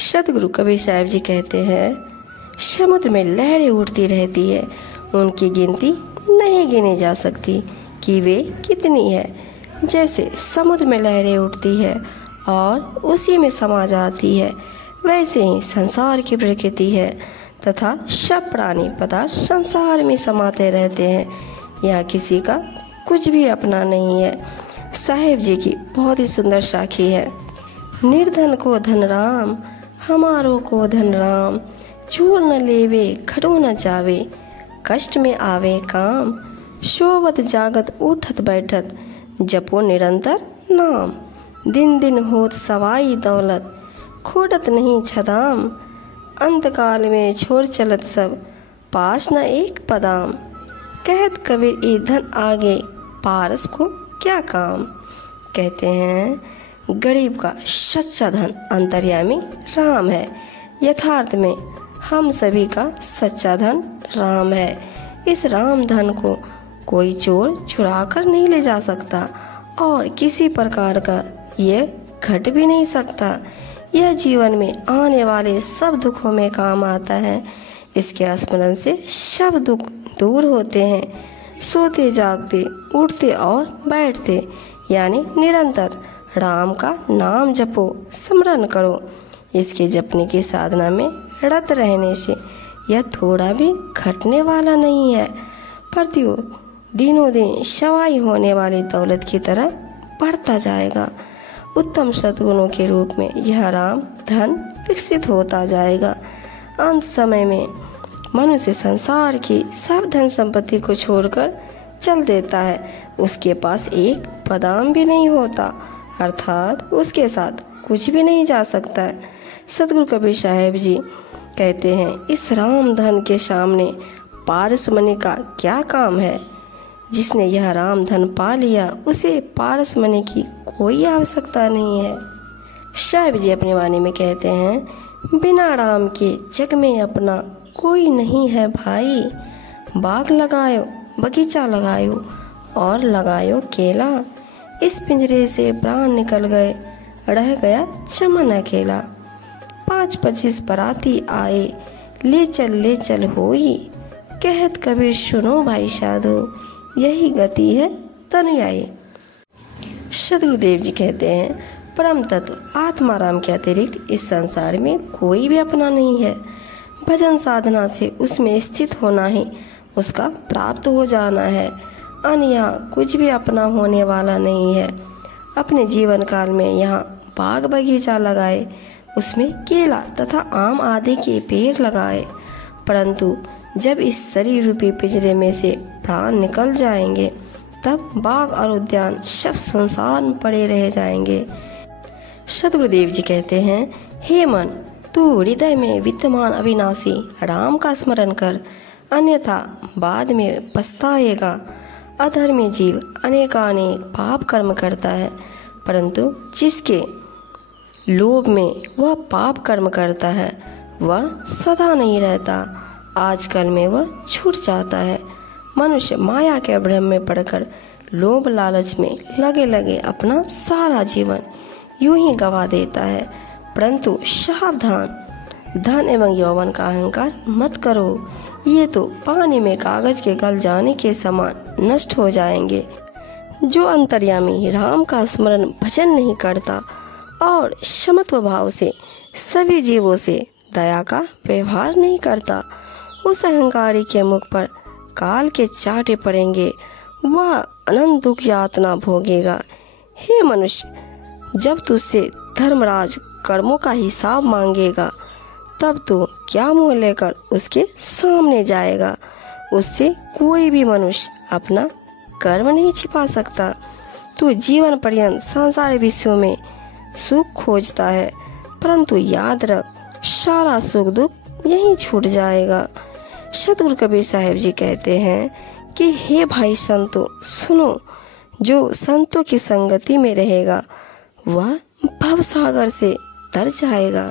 सतगुरु कबीर साहब जी कहते हैं, समुद्र में लहरें उठती रहती है, उनकी गिनती नहीं गिनी जा सकती कि वे कितनी है। जैसे समुद्र में लहरें उठती है और उसी में समा जाती है, वैसे ही संसार की प्रकृति है तथा सब प्राणी पदार्थ संसार में समाते रहते हैं। यहाँ किसी का कुछ भी अपना नहीं है। साहेब जी की बहुत ही सुंदर साखी है। निर्धन को धन राम, हमारो को धन राम, चोर न लेवे खटो न जावे, कष्ट में आवे काम, सोवत जागत उठत बैठत, जपो निरंतर नाम, दिन दिन होत सवाई दौलत, खोटत नहीं छदाम, अंतकाल में छोड़ चलत सब, पास न एक पदाम, कहत कबीर ई धन आगे, पारस को क्या काम। कहते हैं, गरीब का सच्चा धन अंतर्यामी राम है। यथार्थ में हम सभी का सच्चा धन राम है। इस राम धन को कोई चोर चुरा कर नहीं ले जा सकता और किसी प्रकार का यह घट भी नहीं सकता। यह जीवन में आने वाले सब दुखों में काम आता है। इसके स्मरण से सब दुख दूर होते हैं। सोते जागते उठते और बैठते यानी निरंतर राम का नाम जपो, स्मरण करो। इसके जपने की साधना में रत रहने से यह थोड़ा भी घटने वाला नहीं है, प्रत्युत दिनों दिन सवाई होने वाली दौलत की तरह बढ़ता जाएगा। उत्तम सद्गुणों के रूप में यह राम धन विकसित होता जाएगा। अंत समय में मनुष्य संसार की सब धन संपत्ति को छोड़कर चल देता है। उसके पास एक बादाम भी नहीं होता, अर्थात उसके साथ कुछ भी नहीं जा सकता है। सतगुरु कबीर साहब जी कहते हैं, इस राम धन के सामने पारस मणि का क्या काम है। जिसने यह राम धन पा लिया उसे पारस मणि की कोई आवश्यकता नहीं है। साहब जी अपनी वाणी में कहते हैं, बिना राम के जग में अपना कोई नहीं है भाई। बाग लगायो, बगीचा लगायो और लगायो केला, इस पिंजरे से प्राण निकल गए, रह गया चमन अकेला। 5-25 बराती आए, ले चल होई, कहत कबीर सुनो भाई साधु, यही गति है तनुयाई। सदगुरुदेव जी कहते हैं, परम तत्व आत्मा राम के अतिरिक्त इस संसार में कोई भी अपना नहीं है। भजन साधना से उसमें स्थित होना ही उसका प्राप्त हो जाना है। अन्य यहाँ कुछ भी अपना होने वाला नहीं है। अपने जीवन काल में यहाँ बाग बगीचा लगाए, उसमें केला तथा आम आदि के पेड़ लगाए, परंतु जब इस शरीर रूपी पिंजरे में से प्राण निकल जाएंगे तब बाग और उद्यान सब सुनसान पड़े रह जाएंगे। सतगुरुदेव जी कहते हैं, हे मन, तू हृदय में विद्यमान अविनाशी राम का स्मरण कर, अन्यथा बाद में पछताएगा। अधर्मी जीव अनेकानेक पाप कर्म करता है, परंतु जिसके लोभ में वह पाप कर्म करता है वह सदा नहीं रहता, आजकल में वह छूट जाता है। मनुष्य माया के भ्रम में पड़कर लोभ लालच में लगे लगे अपना सारा जीवन यूं ही गवा देता है। परंतु सावधान, धन एवं यौवन का अहंकार मत करो, ये तो पानी में कागज के गल जाने के समान नष्ट हो जाएंगे। जो अंतर्यामी राम का स्मरण भजन नहीं करता और समत्व भाव से सभी जीवों से दया का व्यवहार नहीं करता, उस अहंकारी के मुख पर काल के चाटे पड़ेंगे, वह अनंत दुख यातना भोगेगा। हे मनुष्य, जब तुझसे धर्मराज कर्मों का हिसाब मांगेगा तब तो क्या मुँह लेकर उसके सामने जाएगा। उससे कोई भी मनुष्य अपना कर्म नहीं छिपा सकता। तू जीवन पर्यंत संसार विषयों में सुख खोजता है, परंतु याद रख, सारा सुख दुख यहीं छूट जाएगा। सतगुरु कबीर साहब जी कहते हैं कि हे भाई संतो सुनो, जो संतों की संगति में रहेगा वह भवसागर से तर जाएगा।